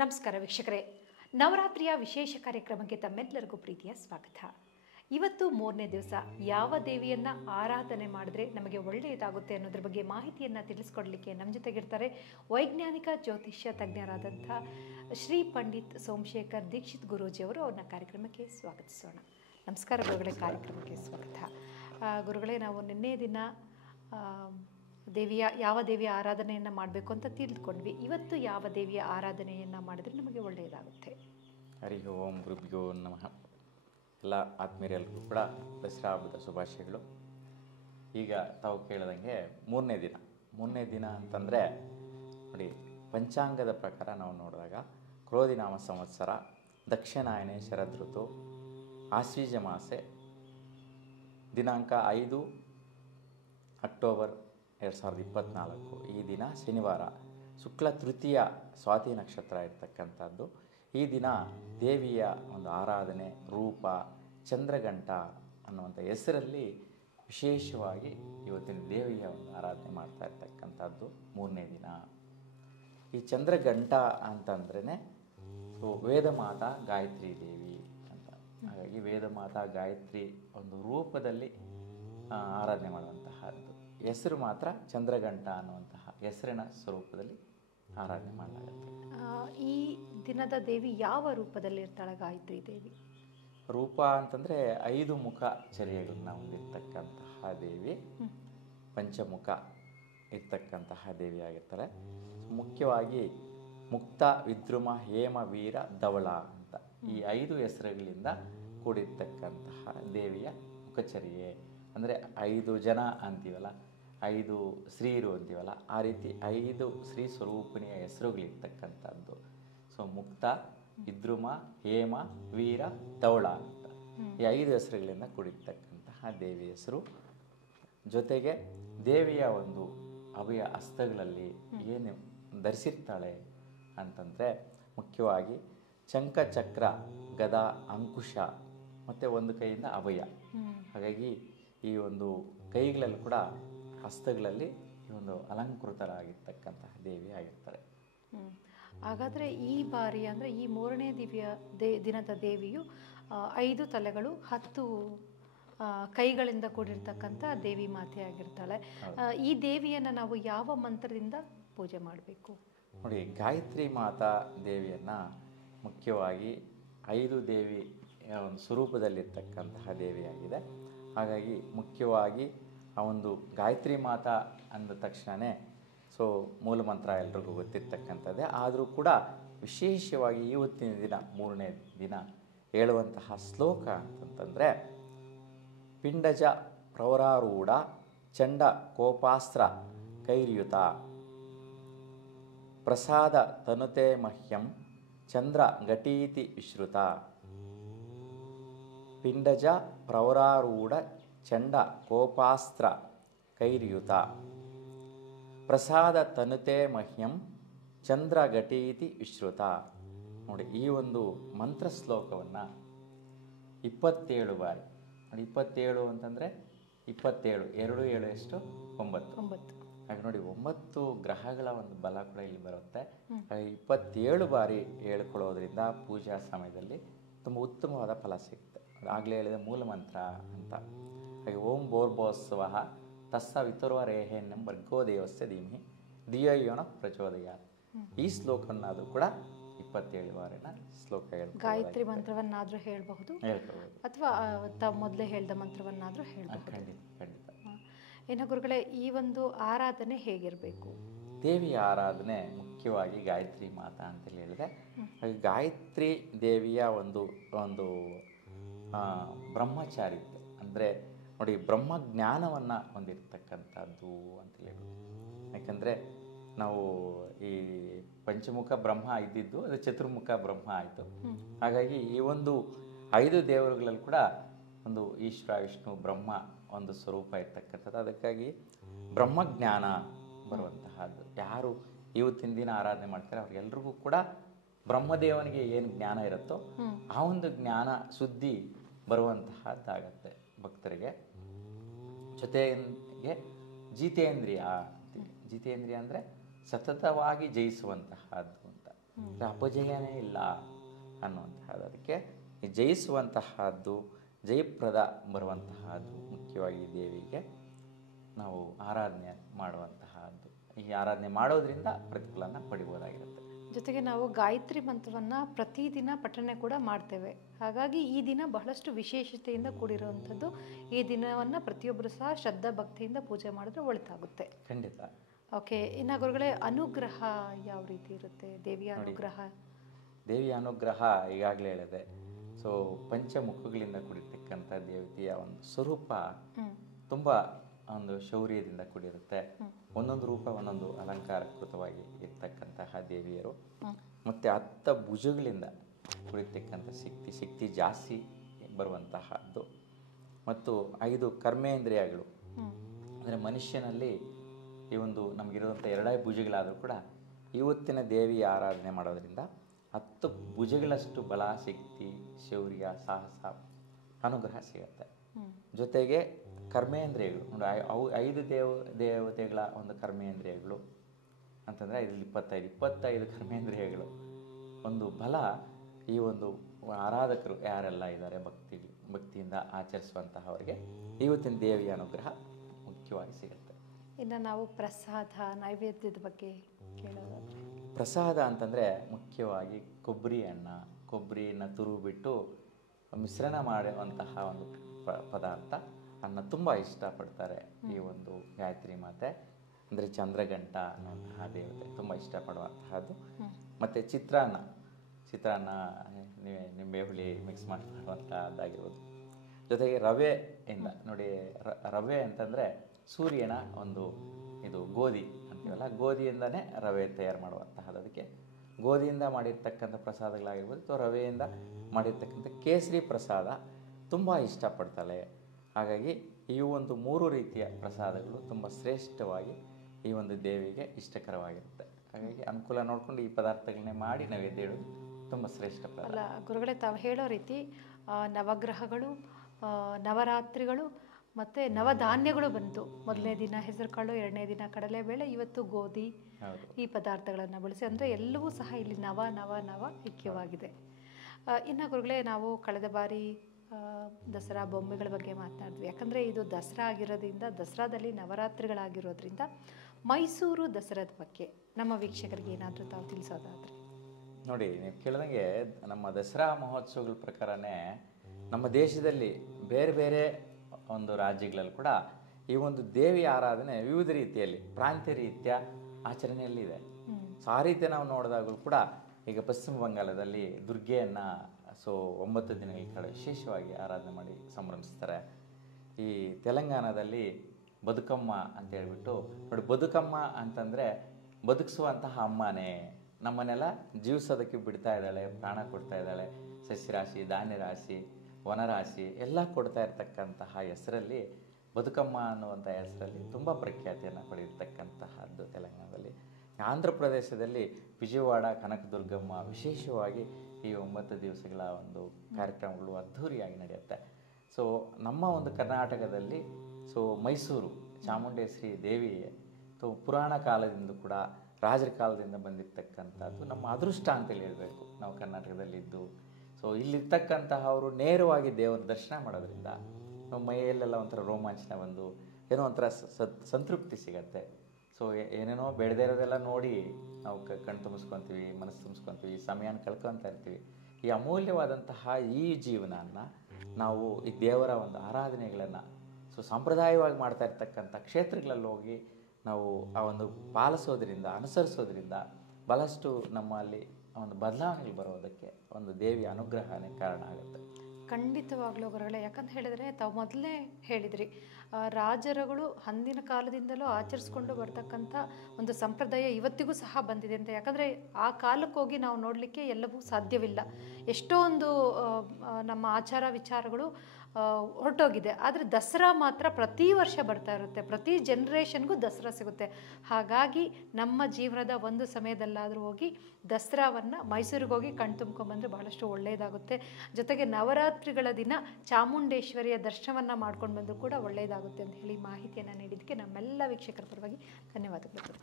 ನಮಸ್ಕಾರ ವೀಕ್ಷಕರೇ, ನವರಾತ್ರಿಯ ವಿಶೇಷ ಕಾರ್ಯಕ್ರಮಕ್ಕೆ ತಮ್ಮೆಲ್ಲರಿಗೂ ಪ್ರೀತಿಯ ಸ್ವಾಗತ. ಇವತ್ತು 3ನೇ ದಿವಸ ಯಾವ ದೇವಿಯನ್ನ ಆರಾಧನೆ ಮಾಡಿದ್ರೆ ನಮಗೆ ಒಳ್ಳೆಯದಾಗುತ್ತೆ ಅನ್ನೋದ್ರ ಬಗ್ಗೆ ಮಾಹಿತಿಯನ್ನು ತಿಳಿಸ್ಕೊಡ್ಲಿಕ್ಕೆ ನಮ್ಮ ಜೊತೆಗಿರ್ತಾರೆ ವೈಜ್ಞಾನಿಕ ಜ್ಯೋತಿಷ್ಯ ತಜ್ಞರಾದಂಥ ಶ್ರೀ ಪಂಡಿತ್ ಸೋಮಶೇಖರ್ ದೀಕ್ಷಿತ್ ಗುರೂಜಿಯವರು. ಅವ್ರನ್ನ ಕಾರ್ಯಕ್ರಮಕ್ಕೆ ಸ್ವಾಗತಿಸೋಣ. ನಮಸ್ಕಾರ ಗುರುಗಳೇ, ಕಾರ್ಯಕ್ರಮಕ್ಕೆ ಸ್ವಾಗತ. ಗುರುಗಳೇ, ನಾವು ನಿನ್ನೆ ದಿನ ಯಾವ ದೇವಿಯ ಆರಾಧನೆಯನ್ನು ಮಾಡಬೇಕು ಅಂತ ತಿಳಿದುಕೊಂಡ್ವಿ. ಇವತ್ತು ಯಾವ ದೇವಿಯ ಆರಾಧನೆಯನ್ನು ಮಾಡಿದ್ರೆ ನಮಗೆ ಒಳ್ಳೆಯದಾಗುತ್ತೆ? ಹರಿ ಓಂ ಗುರುಭ್ಯೋ ನಮಃ. ಎಲ್ಲ ಆತ್ಮೀಯರೆಲ್ಲರಿಗೂ ಕೂಡ ದಸರಾ ಹಬ್ಬದ ಶುಭಾಶಯಗಳು. ಈಗ ತಾವು ಕೇಳಿದಂಗೆ ಮೂರನೇ ದಿನ ಅಂತಂದರೆ ನೋಡಿ, ಪಂಚಾಂಗದ ಪ್ರಕಾರ ನಾವು ನೋಡಿದಾಗ ಕ್ರೋಧಿನಾಮ ಸಂವತ್ಸರ, ದಕ್ಷಿಣಾಯನೆ ಶರದೃತು, ಆಶ್ವೀಜ ಮಾಸೆ, ದಿನಾಂಕ 5 ಅಕ್ಟೋಬರ್ 2024. ಈ ದಿನ ಶನಿವಾರ, ಶುಕ್ಲ ತೃತೀಯ, ಸ್ವಾತಿ ನಕ್ಷತ್ರ ಇರ್ತಕ್ಕಂಥದ್ದು. ಈ ದಿನ ದೇವಿಯ ಒಂದು ಆರಾಧನೆ, ರೂಪ ಚಂದ್ರಘಂಟ ಅನ್ನುವಂಥ ಹೆಸರಲ್ಲಿ ವಿಶೇಷವಾಗಿ ಇವತ್ತಿನ ದೇವಿಯ ಒಂದು ಆರಾಧನೆ ಮಾಡ್ತಾ ಇರ್ತಕ್ಕಂಥದ್ದು 3ನೇ ದಿನ. ಈ ಚಂದ್ರಘಂಟ ಅಂತಂದ್ರೇ ವೇದಮಾತಾ ಗಾಯತ್ರಿ ದೇವಿ ಅಂತ. ಹಾಗಾಗಿ ವೇದಮಾತಾ ಗಾಯತ್ರಿ ಒಂದು ರೂಪದಲ್ಲಿ ಆರಾಧನೆ ಮಾಡುವಂತಹದ್ದು. ಹೆಸರು ಮಾತ್ರ ಚಂದ್ರಘಂಟ ಅನ್ನುವಂತಹ ಹೆಸರಿನ ಸ್ವರೂಪದಲ್ಲಿ ಆರಾಧನೆ ಮಾಡಲಾಗುತ್ತೆ. ಈ ದಿನದ ದೇವಿ ಯಾವ ರೂಪದಲ್ಲಿ ಇರ್ತಾಳೆ ಗಾಯತ್ರಿ ದೇವಿ? ರೂಪ ಅಂತಂದರೆ 5 ಮುಖ ಚರ್ಯಗಳನ್ನ ಹೊಂದಿರತಕ್ಕಂತಹ ದೇವಿ, ಪಂಚಮುಖ ಇರ್ತಕ್ಕಂತಹ ದೇವಿ ಆಗಿರ್ತಾರೆ. ಮುಖ್ಯವಾಗಿ ಮುಕ್ತ, ವಿದ್ರುಮ, ಹೇಮ, ವೀರ, ಧವಳ ಅಂತ ಈ 5 ಹೆಸರುಗಳಿಂದ ಕೂಡಿರ್ತಕ್ಕಂತಹ ದೇವಿಯ ಮುಖಚರ್ಯೆ. ಅಂದರೆ 5 ಜನ ಅಂತೀವಲ್ಲ, 5 ಸ್ತ್ರೀಯರು ಅಂತೀವಲ್ಲ, ಆ ರೀತಿ 5 ಸ್ತ್ರೀ ಸ್ವರೂಪಿಣಿಯ ಹೆಸರುಗಳಿರ್ತಕ್ಕಂಥದ್ದು. ಸೊ ಮುಕ್ತ, ವಿದ್ರುಮ, ಹೇಮ, ವೀರ, ಧವಳ ಅಂತ ಈ 5 ಹೆಸರುಗಳಿಂದ ಕೂಡಿರ್ತಕ್ಕಂತಹ ದೇವಿ ಹೆಸರು. ಜೊತೆಗೆ ದೇವಿಯ ಒಂದು ಅಭಯ ಹಸ್ತಗಳಲ್ಲಿ ಏನು ಧರಿಸಿರ್ತಾಳೆ ಅಂತಂದರೆ ಮುಖ್ಯವಾಗಿ ಶಂಖ, ಚಕ್ರ, ಗದಾ, ಅಂಕುಶ ಮತ್ತು ಒಂದು ಕೈಯಿಂದ ಅಭಯ. ಹಾಗಾಗಿ ಈ ಒಂದು ಕೈಗಳಲ್ಲೂ ಕೂಡ ಹಸ್ತಗಳಲ್ಲಿ ಈ ಒಂದು ಅಲಂಕೃತರಾಗಿರ್ತಕ್ಕಂತಹ ದೇವಿ ಆಗಿರ್ತಾರೆ. ಹಾಗಾದರೆ ಈ ಬಾರಿ ಅಂದರೆ ಈ 3ನೇ ದಿನದ ದೇವಿಯು 5 ತಲೆಗಳು, 10 ಕೈಗಳಿಂದ ಕೂಡಿರ್ತಕ್ಕಂಥ ದೇವಿ ಮಾತೆ ಆಗಿರ್ತಾಳೆ. ಈ ದೇವಿಯನ್ನು ನಾವು ಯಾವ ಮಂತ್ರದಿಂದ ಪೂಜೆ ಮಾಡಬೇಕು? ನೋಡಿ, ಗಾಯತ್ರಿ ಮಾತಾ ದೇವಿಯನ್ನು ಮುಖ್ಯವಾಗಿ 5 ದೇವಿ ಒಂದು ಸ್ವರೂಪದಲ್ಲಿರ್ತಕ್ಕಂತಹ ದೇವಿಯಾಗಿದೆ. ಹಾಗಾಗಿ ಮುಖ್ಯವಾಗಿ ಆ ಒಂದು ಗಾಯತ್ರಿ ಮಾತಾ ಅಂದ ತಕ್ಷಣವೇ ಮೂಲ ಮಂತ್ರ ಎಲ್ರಿಗೂ ಗೊತ್ತಿರ್ತಕ್ಕಂಥದ್ದೇ. ಆದರೂ ಕೂಡ ವಿಶೇಷವಾಗಿ ಇವತ್ತಿನ ದಿನ 3ನೇ ದಿನ ಹೇಳುವಂತಹ ಶ್ಲೋಕ ಅಂತಂತಂದರೆ, ಪಿಂಡಜ ಪ್ರವರಾರೂಢ ಚಂಡ ಕೋಪಾಸ್ತ್ರ ಕೈರ್ಯುತ ಪ್ರಸಾದ ತನುತೆ ಮಹ್ಯಂ ಚಂದ್ರ ಘಟೀತಿ ವಿಶ್ರುತ. ಪಿಂಡಜ ಪ್ರವರಾರೂಢ ಚಂಡ ಕೋಪಾಸ್ತ್ರ ಕೈರ್ಯುತ ಪ್ರಸಾದ ತನುತೆ ಮಹ್ಯಂ ಚಂದ್ರ ಘಟೀತಿ ವಿಶ್ರುತ. ನೋಡಿ, ಈ ಒಂದು ಮಂತ್ರ ಶ್ಲೋಕವನ್ನು 27 ಬಾರಿ ನೋಡಿ. 27 ಅಂತಂದರೆ 27, 2 7 ಎಷ್ಟು? 9. ಹಾಗೆ ನೋಡಿ, 9 ಗ್ರಹಗಳ ಒಂದು ಬಲ ಕೂಡ ಇಲ್ಲಿ ಬರುತ್ತೆ. 27 ಬಾರಿ ಹೇಳ್ಕೊಳ್ಳೋದ್ರಿಂದ ಪೂಜಾ ಸಮಯದಲ್ಲಿ ತುಂಬ ಉತ್ತಮವಾದ ಫಲ ಸಿಗುತ್ತೆ. ಆಗಲೇ ಹೇಳಿದ ಮೂಲ ಮಂತ್ರ ಅಂತ. ಹಾಗೆ ಓಂ ಭೋರ್ಭೋಸ್ವಃ ತಸ್ಸ ವಿತುರ್ವರೇಹೇನ್ಯಂ ಭರ್ಗೋ ದೇವಸ್ಯ ಧೀಮಹಿ ಧಿಯೋ ಯೋ ನಃ ಪ್ರಚೋದಯಾತ್. ಈ ಶ್ಲೋಕವನ್ನಾದರೂ ಕೂಡ 27 ಬಾರಿನ ಶ್ಲೋಕ ಹೇಳ್ಬೋದು. ಗಾಯತ್ರಿ ಮಂತ್ರವನ್ನಾದರೂ ಹೇಳ್ಬಹುದು ಅಥವಾ ತಾವು ಮೊದಲೇ ಹೇಳಿದ ಮಂತ್ರವನ್ನಾದರೂ ಹೇಳ್ಬಹುದು. ಖಂಡಿತ. ಏನ ಗುರುಗಳೇ, ಈ ಒಂದು ಆರಾಧನೆ ಹೇಗಿರಬೇಕು? ದೇವಿಯ ಆರಾಧನೆ ಮುಖ್ಯವಾಗಿ ಗಾಯತ್ರಿ ಮಾತಾ ಅಂತೇಳಿ ಹೇಳಿದೆ. ಗಾಯತ್ರಿ ದೇವಿಯ ಒಂದು ಬ್ರಹ್ಮಚಾರಿತ್ಯ ಅಂದರೆ ನೋಡಿ, ಬ್ರಹ್ಮಜ್ಞಾನವನ್ನು ಹೊಂದಿರತಕ್ಕಂಥದ್ದು ಅಂತೇಳಿ. ಯಾಕಂದರೆ ನಾವು ಈ ಪಂಚಮುಖ ಬ್ರಹ್ಮ ಇದ್ದಿದ್ದು ಅದು ಚತುರ್ಮುಖ ಬ್ರಹ್ಮ ಆಯಿತು. ಹಾಗಾಗಿ ಈ ಒಂದು 5 ದೇವರುಗಳಲ್ಲಿ ಕೂಡ ಒಂದು ಈಶ್ವರ, ವಿಷ್ಣು, ಬ್ರಹ್ಮ ಒಂದು ಸ್ವರೂಪ ಇರ್ತಕ್ಕಂಥದ್ದು. ಅದಕ್ಕಾಗಿ ಬ್ರಹ್ಮಜ್ಞಾನ ಬರುವಂತಹದ್ದು. ಯಾರು ಇವತ್ತಿನ ದಿನ ಆರಾಧನೆ ಮಾಡ್ತಾರೆ ಅವ್ರಿಗೆಲ್ರಿಗೂ ಕೂಡ ಬ್ರಹ್ಮದೇವನಿಗೆ ಏನು ಜ್ಞಾನ ಇರುತ್ತೋ ಆ ಒಂದು ಜ್ಞಾನ ಶುದ್ಧಿ ಬರುವಂತಹದ್ದಾಗತ್ತೆ ಭಕ್ತರಿಗೆ. ಜೊತೆಗೆ ಜಿತೇಂದ್ರಿಯ ಅಂದರೆ ಸತತವಾಗಿ ಜಯಿಸುವಂತಹದ್ದು ಅಂತ. ಅಪಜಯನೇ ಇಲ್ಲ ಅನ್ನುವಂತಹದ್ದು. ಅದಕ್ಕೆ ಈ ಜಯಿಸುವಂತಹದ್ದು, ಜಯಪ್ರದ ಬರುವಂತಹದ್ದು ಮುಖ್ಯವಾಗಿ ದೇವಿಗೆ ನಾವು ಆರಾಧನೆ ಮಾಡುವಂತಹದ್ದು. ಈ ಆರಾಧನೆ ಮಾಡೋದ್ರಿಂದ ಪ್ರತಿಫಲನ ಪಡಿಬೋದಾಗಿರುತ್ತೆ. ಜೊತೆಗೆ ನಾವು ಗಾಯತ್ರಿ ಮಂತ್ರವನ್ನು ಪ್ರತಿದಿನ ಪಠನೆ ಕೂಡ ಮಾಡ್ತೇವೆ. ಹಾಗಾಗಿ ಈ ದಿನ ಬಹಳಷ್ಟು ವಿಶೇಷತೆಯಿಂದ ಕೂಡಿರುವಂಥದ್ದು. ಈ ದಿನವನ್ನು ಪ್ರತಿಯೊಬ್ಬರು ಸಹ ಶ್ರದ್ಧಾ ಭಕ್ತಿಯಿಂದ ಪೂಜೆ ಮಾಡಿದ್ರೆ ಒಳಿತಾಗುತ್ತೆ. ಖಂಡಿತ. ಓಕೆ, ಇನ್ನು ಗುರುಗಳೇ, ಅನುಗ್ರಹ ಯಾವ ರೀತಿ ಇರುತ್ತೆ? ದೇವಿಯ ಅನುಗ್ರಹ. ದೇವಿಯ ಅನುಗ್ರಹ ಈಗಾಗಲೇ ಹೇಳಿದೆ. ಸೊ ಪಂಚಮುಖಗಳಿಂದ ಕೂಡಿರ್ತಕ್ಕಂಥ ದೇವತೆಯ ಒಂದು ಸ್ವರೂಪ ತುಂಬ ಒಂದು ಶೌರ್ಯದಿಂದ ಕೂಡಿರುತ್ತೆ. ಒಂದೊಂದು ರೂಪ ಒಂದೊಂದು ಅಲಂಕಾರಕೃತವಾಗಿ ಇರ್ತಕ್ಕಂತಹ ದೇವಿಯರು. ಮತ್ತು 10 ಭುಜಗಳಿಂದ ಕೂಡಿರ್ತಕ್ಕಂಥ ಶಕ್ತಿ ಜಾಸ್ತಿ ಬರುವಂತಹದ್ದು. ಮತ್ತು 5 ಕರ್ಮೇಂದ್ರಿಯಗಳು, ಅಂದರೆ ಮನುಷ್ಯನಲ್ಲಿ ಈ ಒಂದು ನಮಗಿರುವಂಥ 2 ಭುಜಗಳಾದರೂ ಕೂಡ ಇವತ್ತಿನ ದೇವಿಯ ಆರಾಧನೆ ಮಾಡೋದ್ರಿಂದ 10 ಭುಜಗಳಷ್ಟು ಬಲ, ಶಕ್ತಿ, ಶೌರ್ಯ, ಸಾಹಸ, ಅನುಗ್ರಹ ಸಿಗುತ್ತೆ. ಜೊತೆಗೆ ಕರ್ಮೇಂದ್ರಿಯಗಳು ನೋಡಿ, ಅವು 5 ದೇವತೆಗಳ ಒಂದು ಕರ್ಮೇಂದ್ರಿಯಗಳು ಅಂತಂದರೆ ಇದರಲ್ಲಿ 25 ಕರ್ಮೇಂದ್ರಿಯಗಳು ಒಂದು ಬಲ ಈ ಒಂದು ಆರಾಧಕರು ಯಾರೆಲ್ಲ ಇದ್ದಾರೆ ಭಕ್ತಿಯಿಂದ ಆಚರಿಸುವಂತಹವರಿಗೆ ಇವತ್ತಿನ ದೇವಿಯ ಅನುಗ್ರಹ ಮುಖ್ಯವಾಗಿ ಸಿಗುತ್ತೆ. ಇನ್ನು ನಾವು ಪ್ರಸಾದ, ನೈವೇದ್ಯದ ಬಗ್ಗೆ ಕೇಳೋದಾದರೆ, ಪ್ರಸಾದ ಅಂತಂದರೆ ಮುಖ್ಯವಾಗಿ ಕೊಬ್ಬರಿಯನ್ನು ತುರುವು ಬಿಟ್ಟು ಮಿಶ್ರಣ ಮಾಡುವಂತಹ ಒಂದು ಪದಾರ್ಥ ಅನ್ನ ತುಂಬ ಇಷ್ಟಪಡ್ತಾರೆ ಈ ಒಂದು ಗಾಯತ್ರಿ ಮಾತೆ. ಅಂದರೆ ಚಂದ್ರಘಂಟ ಅನ್ನುವಂತಹ ದೇವತೆ ತುಂಬ ಇಷ್ಟಪಡುವಂತಹದ್ದು. ಮತ್ತು ಚಿತ್ರಾನ್ನ ನಿಂಬೆ ಹುಳಿ ಮಿಕ್ಸ್ ಮಾಡಿ ಮಾಡುವಂತಹದ್ದಾಗಿರ್ಬೋದು. ಜೊತೆಗೆ ರವೆಯಿಂದ ನೋಡಿ, ರವೆ ಅಂತಂದರೆ ಸೂರ್ಯನ ಒಂದು ಇದು ಗೋಧಿ ಅಂತೀವಲ್ಲ, ಗೋಧಿಯಿಂದನೇ ರವೆ ತಯಾರು ಮಾಡುವಂತಹದ್ದು. ಅದಕ್ಕೆ ಗೋಧಿಯಿಂದ ಮಾಡಿರ್ತಕ್ಕಂಥ ಪ್ರಸಾದಗಳಾಗಿರ್ಬೋದು ಅಥವಾ ರವೆಯಿಂದ ಮಾಡಿರ್ತಕ್ಕಂಥ ಕೇಸರಿ ಪ್ರಸಾದ ತುಂಬ ಇಷ್ಟಪಡ್ತಾಳೆ. ಹಾಗಾಗಿ ಈ ಒಂದು 3 ರೀತಿಯ ಪ್ರಸಾದಗಳು ತುಂಬ ಶ್ರೇಷ್ಠವಾಗಿ ಈ ಒಂದು ದೇವಿಗೆ ಇಷ್ಟಕರವಾಗಿರುತ್ತೆ. ಹಾಗಾಗಿ ಅನುಕೂಲ ನೋಡಿಕೊಂಡು ಈ ಪದಾರ್ಥಗಳನ್ನೇ ಮಾಡಿ ನೈವೇದ್ಯ ಇಡೋದು ತುಂಬ ಶ್ರೇಷ್ಠ. ಅಲ್ಲ ಗುರುಗಳೇ, ತಾವು ಹೇಳೋ ರೀತಿ ನವಗ್ರಹಗಳು, ನವರಾತ್ರಿಗಳು ಮತ್ತು ನವಧಾನ್ಯಗಳು ಬಂತು. ಮೊದಲನೇ ದಿನ ಹೆಸರುಕಾಳು, 2ನೇ ದಿನ ಕಡಲೆಬೇಳೆ, ಇವತ್ತು ಗೋಧಿ, ಈ ಪದಾರ್ಥಗಳನ್ನು ಬಳಸಿ, ಅಂದರೆ ಎಲ್ಲವೂ ಸಹ ಇಲ್ಲಿ ನವ ಐಕ್ಯವಾಗಿದೆ. ಇನ್ನು ಗುರುಗಳೇ, ನಾವು ಕಳೆದ ಬಾರಿ ದಸರಾ ಬೊಂಬೆಗಳ ಬಗ್ಗೆ ಮಾತನಾಡಿದ್ವಿ. ಯಾಕಂದರೆ ಇದು ದಸರಾ ಆಗಿರೋದ್ರಿಂದ, ದಸರಾದಲ್ಲಿ ನವರಾತ್ರಿಗಳಾಗಿರೋದ್ರಿಂದ ಮೈಸೂರು ದಸರಾದ ಬಗ್ಗೆ ನಮ್ಮ ವೀಕ್ಷಕರಿಗೆ ಏನಾದರೂ ತಾವು ತಿಳಿಸೋದಾದರೆ? ನೋಡಿ, ನೀವು ಕೇಳಿದಂಗೆ ನಮ್ಮ ದಸರಾ ಮಹೋತ್ಸವಗಳ ಪ್ರಕಾರನೇ ನಮ್ಮ ದೇಶದಲ್ಲಿ ಬೇರೆ ಬೇರೆ ಒಂದು ರಾಜ್ಯಗಳಲ್ಲಿ ಕೂಡ ಈ ಒಂದು ದೇವಿ ಆರಾಧನೆ ವಿವಿಧ ರೀತಿಯಲ್ಲಿ ಪ್ರಾಂತ್ಯ ರೀತಿಯ ಆಚರಣೆಯಲ್ಲಿದೆ. ಸೊ ಆ ರೀತಿ ನಾವು ನೋಡಿದಾಗಲೂ ಕೂಡ ಈಗ ಪಶ್ಚಿಮ ಬಂಗಾಳದಲ್ಲಿ ದುರ್ಗೆಯನ್ನು 9 ದಿನಗಳ ಕಾಲ ವಿಶೇಷವಾಗಿ ಆರಾಧನೆ ಮಾಡಿ ಸಂಭ್ರಮಿಸ್ತಾರೆ. ಈ ತೆಲಂಗಾಣದಲ್ಲಿ ಬದುಕಮ್ಮ ಅಂತ ಹೇಳ್ಬಿಟ್ಟು ನೋಡಿ, ಬದುಕಮ್ಮ ಅಂತಂದರೆ ಬದುಕಿಸುವಂತಹ ಅಮ್ಮನೇ, ನಮ್ಮನ್ನೆಲ್ಲ ಜೀವಿಸೋದಕ್ಕೆ ಬಿಡ್ತಾ ಇದ್ದಾಳೆ, ಪ್ರಾಣ ಕೊಡ್ತಾ ಇದ್ದಾಳೆ, ಸಸ್ಯರಾಶಿ, ಧಾನ್ಯರಾಶಿ, ವನರಾಶಿ ಎಲ್ಲ ಕೊಡ್ತಾ ಇರ್ತಕ್ಕಂತಹ ಹೆಸರಲ್ಲಿ ಬದುಕಮ್ಮ ಅನ್ನುವಂಥ ಹೆಸರಲ್ಲಿ ತುಂಬ ಪ್ರಖ್ಯಾತಿಯನ್ನು ಪಡೆದಿರ್ತಕ್ಕಂತಹದ್ದು ತೆಲಂಗಾಣದಲ್ಲಿ. ಆಂಧ್ರ ಪ್ರದೇಶದಲ್ಲಿ ವಿಜಯವಾಡ ಕನಕದುರ್ಗಮ್ಮ ವಿಶೇಷವಾಗಿ ಈ 9 ದಿವಸಗಳ ಒಂದು ಕಾರ್ಯಕ್ರಮಗಳು ಅದ್ಧೂರಿಯಾಗಿ ನಡೆಯುತ್ತೆ. ಸೊ ನಮ್ಮ ಒಂದು ಕರ್ನಾಟಕದಲ್ಲಿ ಮೈಸೂರು ಚಾಮುಂಡೇಶ್ವರಿ ದೇವಿ ಪುರಾಣ ಕಾಲದಿಂದ ಕೂಡ ರಾಜರ ಕಾಲದಿಂದ ಬಂದಿರತಕ್ಕಂಥದ್ದು ನಮ್ಮ ಅದೃಷ್ಟ ಅಂತೇಳಿ ಹೇಳಬೇಕು ನಾವು ಕರ್ನಾಟಕದಲ್ಲಿದ್ದು. ಸೊ ಇಲ್ಲಿರ್ತಕ್ಕಂತಹವರು ನೇರವಾಗಿ ದೇವರ ದರ್ಶನ ಮಾಡೋದ್ರಿಂದ ನಮ್ಮ ಮೈಯಲ್ಲೆಲ್ಲ ಒಂಥರ ರೋಮಾಂಚನ ಬಂದು ಏನೋ ಒಂಥರ ಸಂತೃಪ್ತಿ ಸಿಗತ್ತೆ. ಸೊ ಏನೇನೋ ಬೆಳೆದೇ ಇರೋದೆಲ್ಲ ನೋಡಿ ನಾವು ಕಣ್ಣು ತುಂಬಿಸ್ಕೊತೀವಿ, ಮನಸ್ಸು ತುಂಬಿಸ್ಕೊತೀವಿ, ಸಮಯನ ಕಳ್ಕೊತಾ ಇರ್ತೀವಿ. ಈ ಅಮೂಲ್ಯವಾದಂತಹ ಈ ಜೀವನನ ನಾವು ಈ ದೇವರ ಒಂದು ಆರಾಧನೆಗಳನ್ನು ಸಾಂಪ್ರದಾಯವಾಗಿ ಮಾಡ್ತಾ ಇರ್ತಕ್ಕಂಥ ಕ್ಷೇತ್ರಗಳಲ್ಲಿ ಹೋಗಿ ನಾವು ಆ ಒಂದು ಪಾಲಿಸೋದ್ರಿಂದ, ಅನುಸರಿಸೋದ್ರಿಂದ ಬಹಳಷ್ಟು ನಮ್ಮಲ್ಲಿ ಒಂದು ಬದಲಾವಣೆಗಳು ಬರೋದಕ್ಕೆ ಒಂದು ದೇವಿಯ ಅನುಗ್ರಹನೇ ಕಾರಣ ಆಗುತ್ತೆ. ಖಂಡಿತವಾಗ್ಲೂ ಗುರುಗಳೇ, ಯಾಕಂತ ಹೇಳಿದರೆ ತಾವು ಮೊದಲೇ ಹೇಳಿದ್ರಿ, ರಾಜರುಗಳು ಅಂದಿನ ಕಾಲದಿಂದಲೂ ಆಚರಿಸ್ಕೊಂಡು ಬರ್ತಕ್ಕಂಥ ಒಂದು ಸಂಪ್ರದಾಯ ಇವತ್ತಿಗೂ ಸಹ ಬಂದಿದೆ ಅಂತ. ಯಾಕಂದರೆ ಆ ಕಾಲಕ್ಕೆ ಹೋಗಿ ನಾವು ನೋಡಲಿಕ್ಕೆ ಎಲ್ಲವೂ ಸಾಧ್ಯವಿಲ್ಲ. ಎಷ್ಟೋ ಒಂದು ನಮ್ಮ ಆಚಾರ ವಿಚಾರಗಳು ಹೊರಟೋಗಿದೆ. ಆದರೆ ದಸರಾ ಮಾತ್ರ ಪ್ರತಿ ವರ್ಷ ಬರ್ತಾ ಇರುತ್ತೆ, ಪ್ರತಿ ಜನ್ರೇಷನ್ಗೂ ದಸರಾ ಸಿಗುತ್ತೆ. ಹಾಗಾಗಿ ನಮ್ಮ ಜೀವನದ ಒಂದು ಸಮಯದಲ್ಲಾದರೂ ಹೋಗಿ ದಸರಾವನ್ನು ಮೈಸೂರಿಗೆ ಹೋಗಿ ಕಣ್ ತುಂಬ್ಕೊಂಡ್ಬಂದರೆ ಬಹಳಷ್ಟು ಒಳ್ಳೆಯದಾಗುತ್ತೆ. ಜೊತೆಗೆ ನವರಾತ್ರಿಗಳ ದಿನ ಚಾಮುಂಡೇಶ್ವರಿಯ ದರ್ಶನವನ್ನು ಮಾಡ್ಕೊಂಡು ಬಂದರೂ ಕೂಡ ಒಳ್ಳೆಯದಾಗುತ್ತೆ ಅಂತ ಹೇಳಿ ಮಾಹಿತಿಯನ್ನು ನೀಡಿದ್ದಕ್ಕೆ ನಮ್ಮೆಲ್ಲ ವೀಕ್ಷಕರ ಪರವಾಗಿ ಧನ್ಯವಾದಗಳು.